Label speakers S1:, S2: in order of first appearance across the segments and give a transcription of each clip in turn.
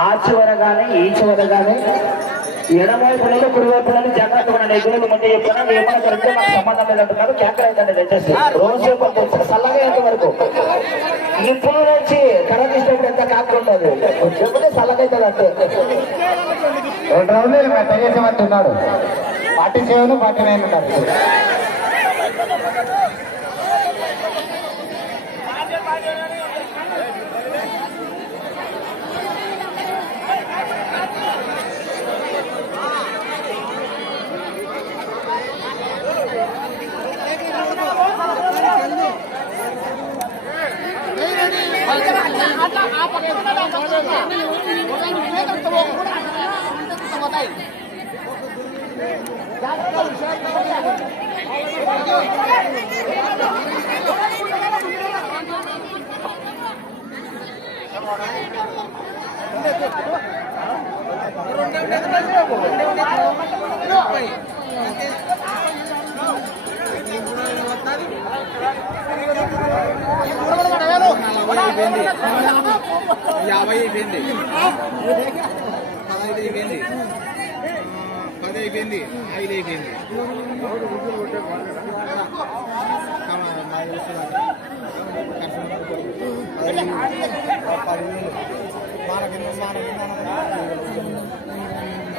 S1: ఆ చివర కానీ ఈ చివర కానీ ఎడమవైపులలో కుడివైపులను జాగ్రత్తగా ఉండండి. ఎగురులు ముందే చెప్తున్నా ఏమైనా కరెక్టే మాకు సంబంధం లేదంటున్నారు. క్యాకర్ అవుతుంది దయచేసి రోజు కొంచెం చల్లగా ఎంత వరకు. నిప్పులు నుంచి కరెంట్ ఇచ్చినప్పుడు ఎంత క్యాకర్ ఉంటుంది చెప్తే చల్లగా అవుతుంది అంటే.
S2: రెండు రోజులు తగ్గేసేమంటున్నాడు ఫార్టీ సెవెన్ ఫార్టీ నైన్ ఉన్నారు
S3: యాభై అయిపోయింది. పదహైదు అయిపోయింది. అయిపోయింది. ఐదు అయిపోయింది. పదివేలు మన కింద మన కింద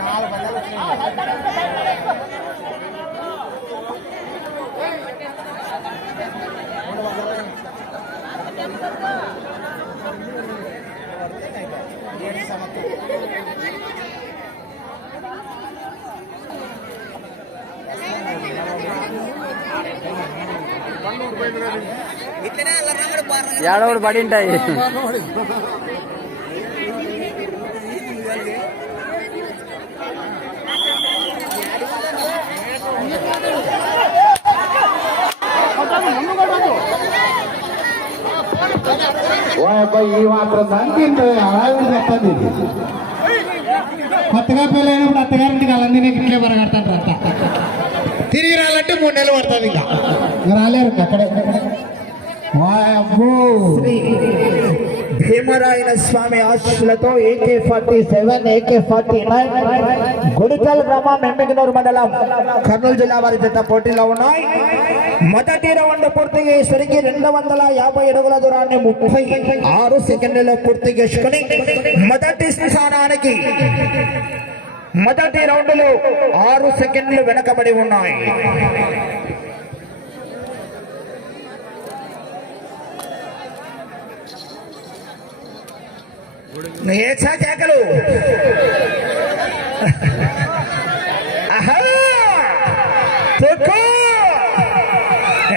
S3: నాలుగు పదాలు వచ్చినాయి ఏడు సంవత్సరం
S4: ఏడవడు పడి ఉంటాయి
S2: ఈ మాత్రం దానికి కొత్తగా పెళ్ళైనప్పుడు అత్తగారింటికి అలాంటి నీకు ఇట్లే పరగడతాను అంత తిరిగి రాలంటే మూడు నెలలు పడుతుంది ఇంకా. రాలేరు అక్కడే.
S1: భీమరాయన స్వామి ఆశీస్సులతో AK forty seven AK forty nine Gudikal గ్రామం ఎమ్మిగనూరు మండలం కర్నూలు జిల్లా వారి జత పోటీలో ఉన్నాయి. మొదటి రౌండ్ పూర్తి చేసరికి రెండు వందల యాభై అడుగుల దూరాన్ని ముప్పై ఆరు సెకండ్లలో పూర్తి చేసుకుని మొదటి స్థానానికి మొదటి రౌండ్లో ఆరు సెకండ్లు వెనకబడి ఉన్నాయి. ఏసా కేకలు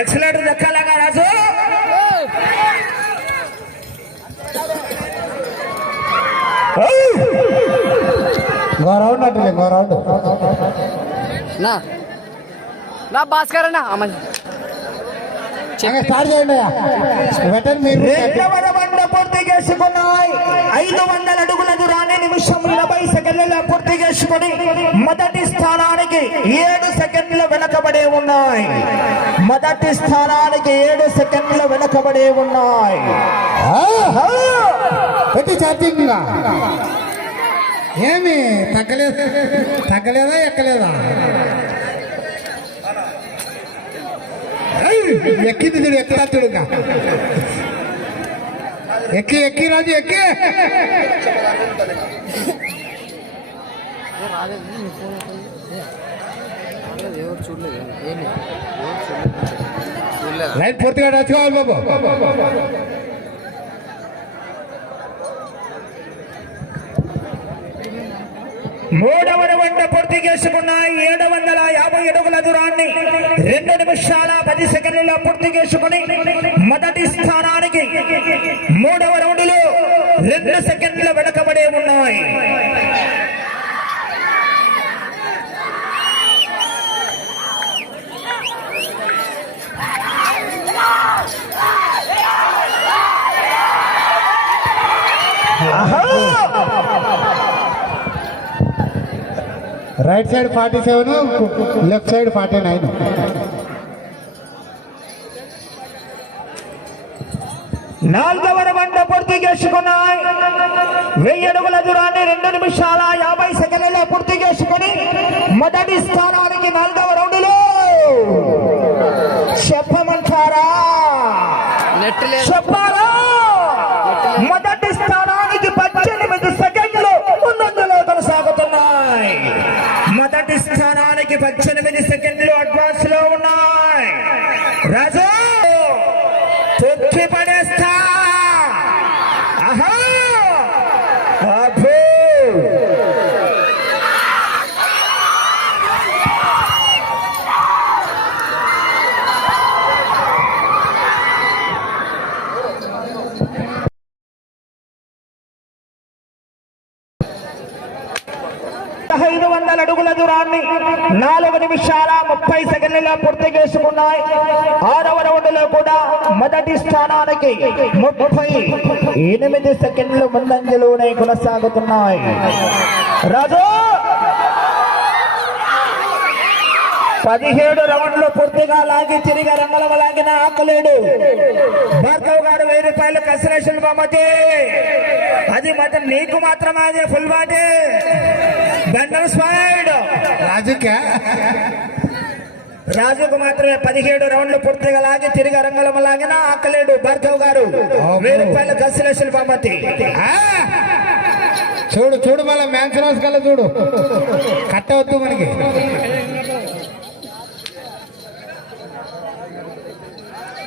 S1: ఎక్సలెంట్
S2: ఇంకో రౌండ్ అంటే ఇంకో రౌండ్
S4: నా నా భాస్కర్ అన్న
S2: స్టార్ట్ చేయండి వెంటనే మీరు
S1: రౌండ్ పూర్తి చేసుకున్నాయి. ఐదు వందల అడుగుల దూరాన్ని నిమిషం ఇరవై సెకండ్ల పూర్తి చేసుకుని మొదటి స్థానానికి ఏడు సెకండ్లు వెనకబడే ఉన్నాయి. మొదటి స్థానానికి ఏడు సెకండ్లు వెనకబడే ఉన్నాయి.
S2: ఛార్జింగ్. ఏమి? తగ్గలేదు. తగ్గలేదా? ఎక్కలేదా? ఎక్కింది చూడు ఎక్కడా చూడు ఎక్కి ఎక్కి రాజు ఎక్కి.
S4: చూడలేదు
S2: లైట్ పూర్తిగా రచ్చుకోవాలి బాబు.
S1: మూడవ రౌండ్ పూర్తి చేసుకున్నాయి ఏడు వందల యాభై అడుగుల దూరాన్ని రెండు నిమిషాల పది సెకండ్లలో పూర్తి చేసుకుని మొదటి స్థానానికి మూడవ రౌండ్లో రెండు సెకండ్ల వెనకబడే ఉన్నాయి.
S2: Right side forty seven left side forty nine
S1: నాలుగవ రౌండ్ పూర్తి చేసుకున్నాయి. వెయ్యి అడుగుల దూరాన్ని రెండు నిమిషాల యాభై సెకండ్ల పూర్తి చేసుకుని మొదటి స్థానం ఆహా అబ్బో. ఐదు వందల అడుగుల దూరాన్ని నాలుగు నిమిషాల ముప్పై సెకండ్లలో పూర్తి చేసుకున్నాయి. ఆరవ రౌండ్లో కూడా మొదటి స్థానానికి ముప్పై ఎనిమిది సెకండ్లు ముందంజలోనే కొనసాగుతున్నాయి. రాజు! పదిహేడు రౌండ్లు పూర్తిగా లాగి తిరిగి రంగల లాగిన ఆకలేడు. భార్గవ్ గారు వెయ్యి రూపాయలు కసరేషన్ బహుమతి. అది మాత్రం నీకు మాత్రం అదే ఫుల్ బాటి బండల్ స్పైడ్
S2: రాజుకే?
S1: రాజుకు మాత్రమే పదిహేడు రౌండ్లు పూర్తిగా లాగి తిరిగి రంగలం లాగిన ఆకలేడు భార్గవ్ గారు. వెయ్యి రూపాయలు బహుమతి
S2: ఆ! చూడు చూడు మళ్ళీ మ్యాన్స్ రాసు కల్లా చూడు. మనకి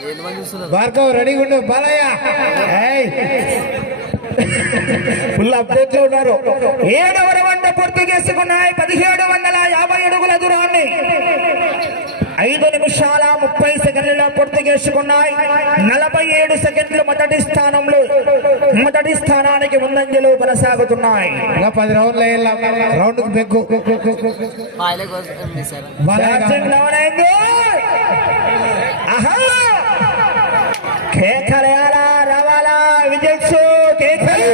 S4: ఏంటి మంది చూస్తున్నారు
S2: భార్గవ్ రెడీగా ఉండు బాలయ్య. ఏయ్!
S1: ఫుల్ అప్డేట్లో ఉన్నారు. ఏడవ రౌండ్ పూర్తి చేసుకున్నాయి. పదిహేడు వందల యాభై అడుగుల దూరాన్ని. ఐదు నిమిషాల ముప్పై సెకండ్లలో పూర్తి చేసుకున్నాయి. నలభై ఏడు సెకండ్లు మొదటి స్థానంలో మొదటి స్థానానికి ముందంజలు కొనసాగుతున్నాయి.
S2: ఇంకా పది రౌండ్లు రౌండ్ బెగ్గు
S1: కేకలేయాలా రావాలా విజయ్ కేకలు.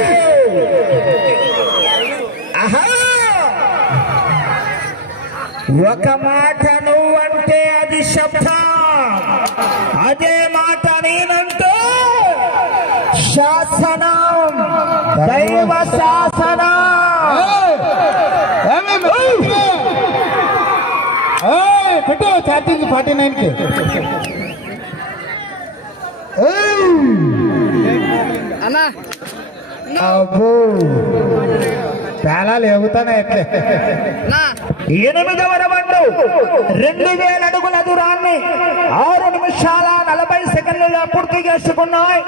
S1: ఒక మాట దైవ శాసనం
S2: పెట్టు? ఛార్జింగ్ ఫార్టీ నైన్కి
S4: అన్నా
S2: అబ్బో! పేలాలు ఎగుతానే ఎట్లే
S4: నా
S1: ఎనిమిదవ రౌండ్. రెండు వేల అడుగుల దూరాన్ని ఆరు నిమిషాల నలభై సెకండ్లలో పూర్తి చేసుకున్నాయి.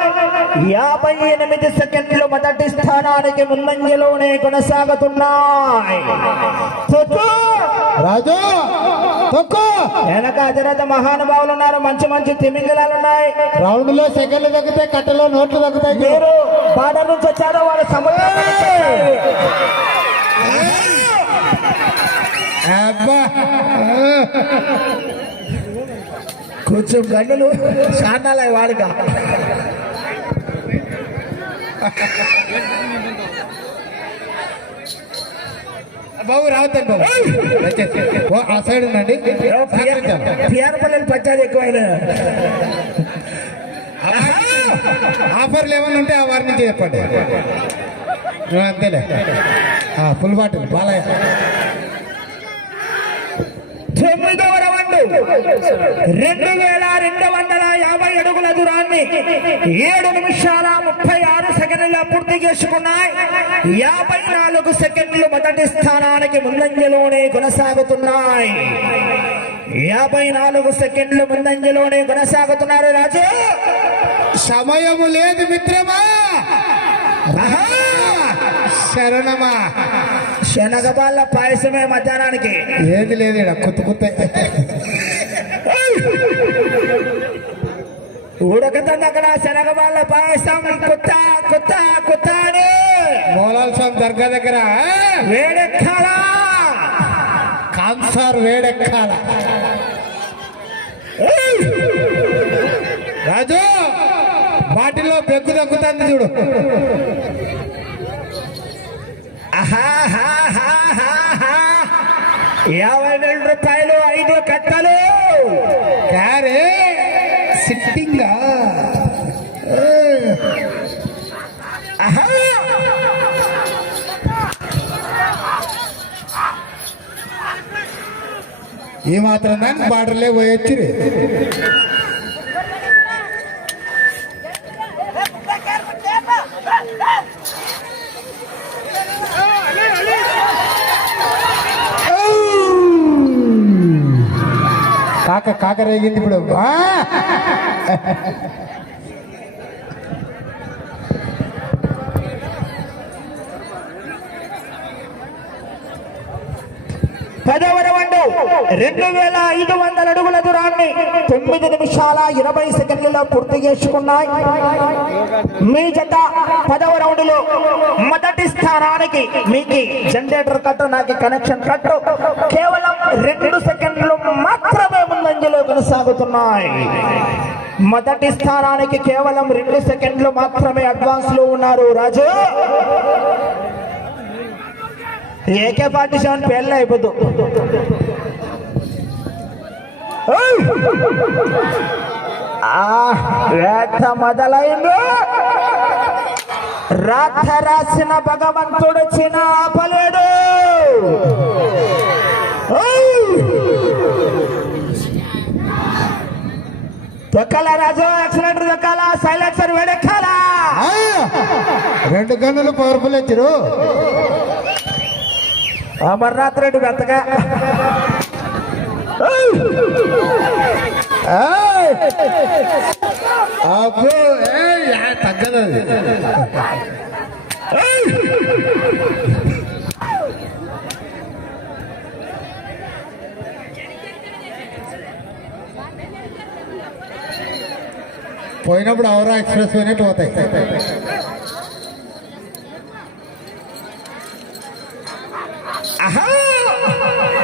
S1: యాభై ఎనిమిది సెకండ్లు మొదటి స్థానానికి ముందంజలోనే కొనసాగుతున్నాయి!
S2: రాజు
S1: వెనక అజరత మహానుభావులు ఉన్నారు. మంచి మంచి తిమింగలాలు ఉన్నాయి.
S2: రౌండ్లో సెకండ్లు తగ్గుతాయి కట్టలో నోట్లు తగ్గుతాయి.
S1: మీరు బార్డర్ నుంచి వచ్చారు. వాళ్ళ సముద్రం
S2: అబ్బా!
S1: కొంచెం గన్నులు చాన్నాలే వాడుక.
S2: బాబు రావద్దండి బాబు. ఆ సైడ్.
S1: పియాన పల్లెలు పచ్చాది ఎక్కువైన?
S2: ఆఫర్లు ఏమైనా ఉంటే ఆ వారి నుంచి చెప్పండి. అంతేలే. Full bottle Balayya.
S1: రౌండ్ వేల రెండు వందల యాభై అడుగుల దూరాన్ని ఏడు నిమిషాల ముప్పై ఆరు సెకండ్ల పూర్తి చేసుకున్నాయి. యాభై నాలుగు సెకండ్లు మొదటి స్థానానికి ముందంజలోనే కొనసాగుతున్నాయి. యాభై నాలుగు సెకండ్లు ముందంజలోనే కొనసాగుతున్నారు రాజు.
S2: సమయము లేదు మిత్రమా! శరణమా.
S1: శనగబాళ్ళ పాయసమే మధ్యాహ్నానికి.
S2: ఏది లేదు కొత్త కొత్త.
S1: ఉడకతుంది అక్కడ శనగబాళ్ళ పాయసం. కుత్త కుత్త కుత్త అని
S2: మోలాల్ స్వామి దర్గా దగ్గర
S1: వేడెక్కాలా?
S2: కాన్సార్ వేడెక్కాల. రాజు బాటిల్లో బెగ్గు తగ్గుతుంది చూడు.
S1: ಹಾ ಹಾ ಹಾ ಯಾವ ಐದು ರೂಪಾಯಿ
S2: ಐದು ಕಟ್ಟಲು ಕರೇ ಸಿಟ್ಟಿಂಗ. ಏ. ಈ ಮಾತ್ರ ನನ್ನ ಬಾಡ್ರಲ್ಲೇ ಹೊಯಚಿರಿ కాక కాక ఇప్పుడు.
S1: పదవ రౌండ్ రెండు వేల ఐదు వందల అడుగుల దూరాన్ని తొమ్మిది నిమిషాల ఇరవై సెకండ్లలో పూర్తి చేసుకున్నాయి. మీ జత పదవ రౌండ్లో మొదటి స్థానానికి మీకు జనరేటర్ కట్టు నాకు కనెక్షన్ కట్టు. కేవలం రెండు సెకండ్లు మాత్రం ముందంజలో కొనసాగుతున్నాయి. మొదటి స్థానానికి కేవలం రెండు సెకండ్లు మాత్రమే అడ్వాన్స్లో ఉన్నారు రాజు. ఏకే పార్టీ సెవెన్ పెళ్ళి అయిపోతు వేట మొదలైంది. రాత రాసిన భగవంతుడు చిన్న ఆపలేడు. దొక్కాలా రాజు యాక్సిలేటర్ దొక్కాలా సైలెన్సర్ వేడెక్కాలా!
S2: రెండు గన్నులు పవర్ఫుల్ వచ్చారు
S1: అమర్నాథ్ రెడ్డి మెత్తగా.
S2: తగ్గదు పోయినప్పుడు అవరా ఎక్స్ప్రెస్ పోయినట్టు పోతాయి!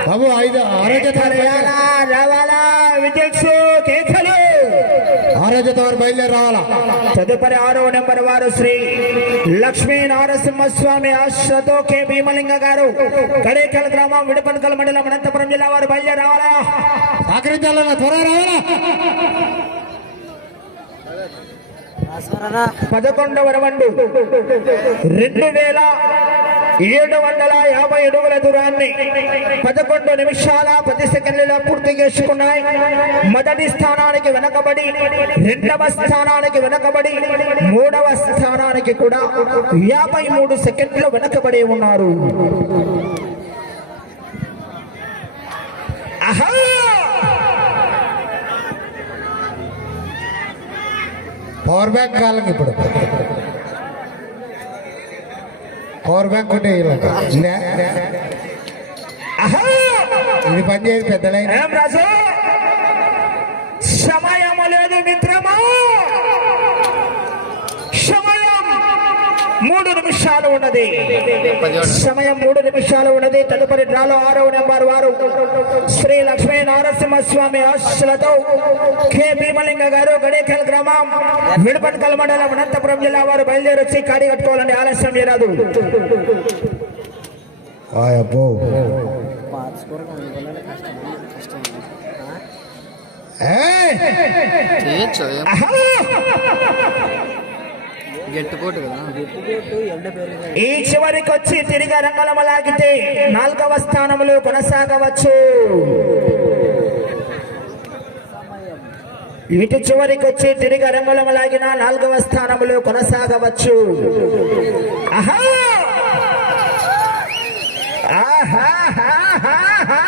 S2: బాబు ఐదు ఆరోగ్య
S1: రావాలా, రావాలా? విజయక్స్ కేకలు
S2: ఆరోగ్య వారు బయలుదేరి రావాలా?
S1: తదుపరి ఆరో నెంబర్ వారు శ్రీ లక్ష్మీ నారసింహస్వామి ఆశ్రతో కె. భీమలింగ గారు కడేకల్ గ్రామం విడపనకల్ మండలం అనంతపురం జిల్లా వారు బయలుదేరి రావాలా?
S2: సహకరించాలన్నా త్వరగా రావాలా?
S1: పదకొండవ రౌండ్. రెండు వేల ఏడు వందల యాభై అడుగుల దూరాన్ని పదకొండు నిమిషాల పది సెకండ్లలో పూర్తి చేసుకున్నాయి. మొదటి స్థానానికి వెనకబడి రెండవ స్థానానికి వెనకబడి మూడవ స్థానానికి కూడా యాభై మూడు సెకండ్లు వెనకబడి ఉన్నారు. ఆహా
S2: పవర్ బ్యాంక్ కాలం ఇప్పుడు. పవర్ బ్యాంక్ ఉంటే వీళ్ళకి. ఇది పని చేయదు పెద్దలైన
S1: ఏం రాజు సమయము లేదు మిత్రమా సమయం మూడు నిమిషాలు ఉన్నది. సమయం మూడు నిమిషాలు ఉన్నది. తదుపరి డ్రాలో ఆరవ నెంబర్ వారు శ్రీ లక్ష్మీ నరసింహస్వామి ఆశలతో కె. భీమలింగ గారు గడేకల్ గ్రామం విడపన్కల్ మండలం అనంతపురం జిల్లా వారు బయలుదేరి వచ్చి కాడి కట్టుకోవాలని ఆలస్యం చేయరాదు.
S2: అబ్బో!
S4: చేయొచ్చు
S1: ఈ చివరికి వచ్చి తిరిగి రంగలమ లాగితే నాలుగవ స్థానంలో కొనసాగవచ్చు. ఇటు చివరికి వచ్చి తిరిగి రంగలమ లాగిన నాలుగవ స్థానంలో కొనసాగవచ్చు. ఆహా! ఆహాహాహాహా.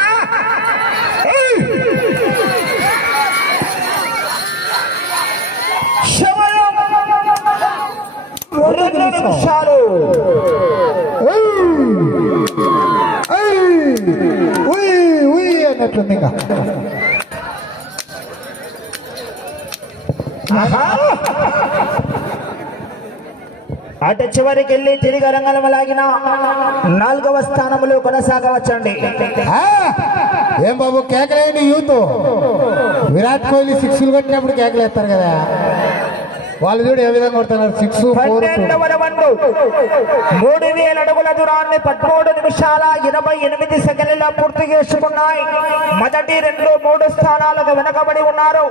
S2: ఉయ్ అన్నట్లుంది ఇంకా!
S1: అటు చివరికి వెళ్ళి తిరిగి రంగం లాగిన నాలుగవ స్థానంలో కొనసాగవచ్చండి!
S2: ఏం బాబు కేకలేండి యూత్ విరాట్ కోహ్లీ సిక్స్లు కొట్టినప్పుడు కేకలు వేస్తారు కదా వాళ్ళు చూడు ఏ విధంగా కొడుతున్నారు సిక్స్
S1: మూడు వేల అడుగుల దూరాన్ని పదమూడు నిమిషాల ఇరవై ఎనిమిది సెకండ్లో పూర్తి చేసుకున్నాయి. మొదటి రెండు మూడు స్థానాలకు వెనకబడి ఉన్నారు.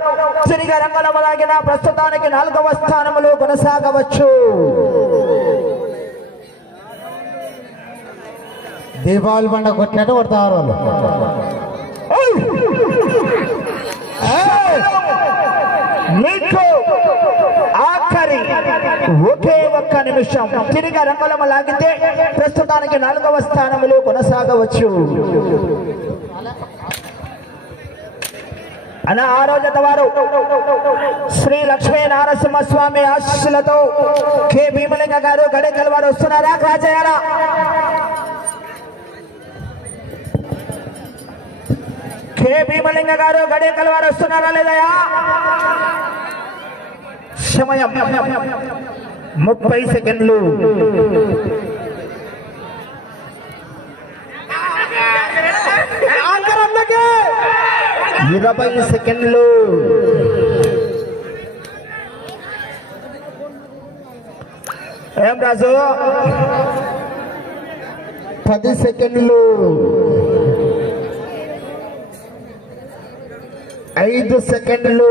S1: సిరిగా రంగలమలాగిన ప్రస్తుతానికి నాలుగవ స్థానంలో కొనసాగవచ్చు.
S2: దీపావళి పండగ కొట్టినట్టు కొడతారు వాళ్ళు.
S1: మీకు ఒకే ఒక్క నిమిషం. తిరిగి రంగులము లాగితే ప్రస్తుతానికి నాలుగవ స్థానములో కొనసాగవచ్చు. అన ఆరోగ్యత వారు శ్రీ లక్ష్మీ నారసింహస్వామి ఆశీస్సులతో కె. భీమలింగ గారు గడేకల్ వారు వస్తున్నారా? కాజేయాలా? కె. భీమలింగ గారు గడేకల్ వారు వస్తున్నారా లేదయా సమయం. ముప్పై సెకండ్లు. ఇరవై సెకండ్లు. ఏం రాజు? పది సెకండ్లు. ఐదు సెకండ్లు.